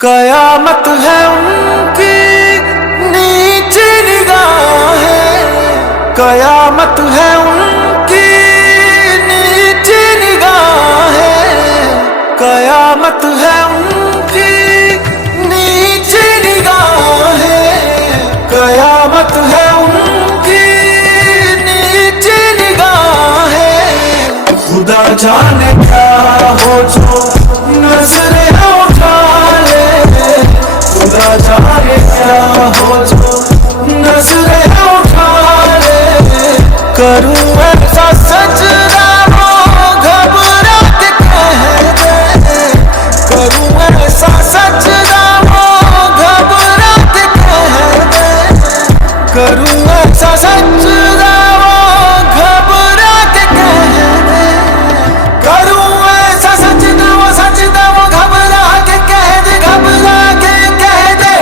कयामत है उनकी नीची निगाहें, कयामत है उनकी नीची निगाहें, कयामत है उनकी नीची निगाहें, कयामत है उनकी नीची निगाहें। खुदा जाने क्या हो जो नजरें उठा ले, खुदा जाने क्या हो जो नजरें उठा ले। करूं ऐसा सजदा वो घबरा के कह दे, करूं ऐसा सजदा वो घबरा के कह दे, करूं ऐसा सजदा वो घबरा के कह दे, करूं ऐसा सजदा वो घबरा के कह दे, घबरा के कह दे।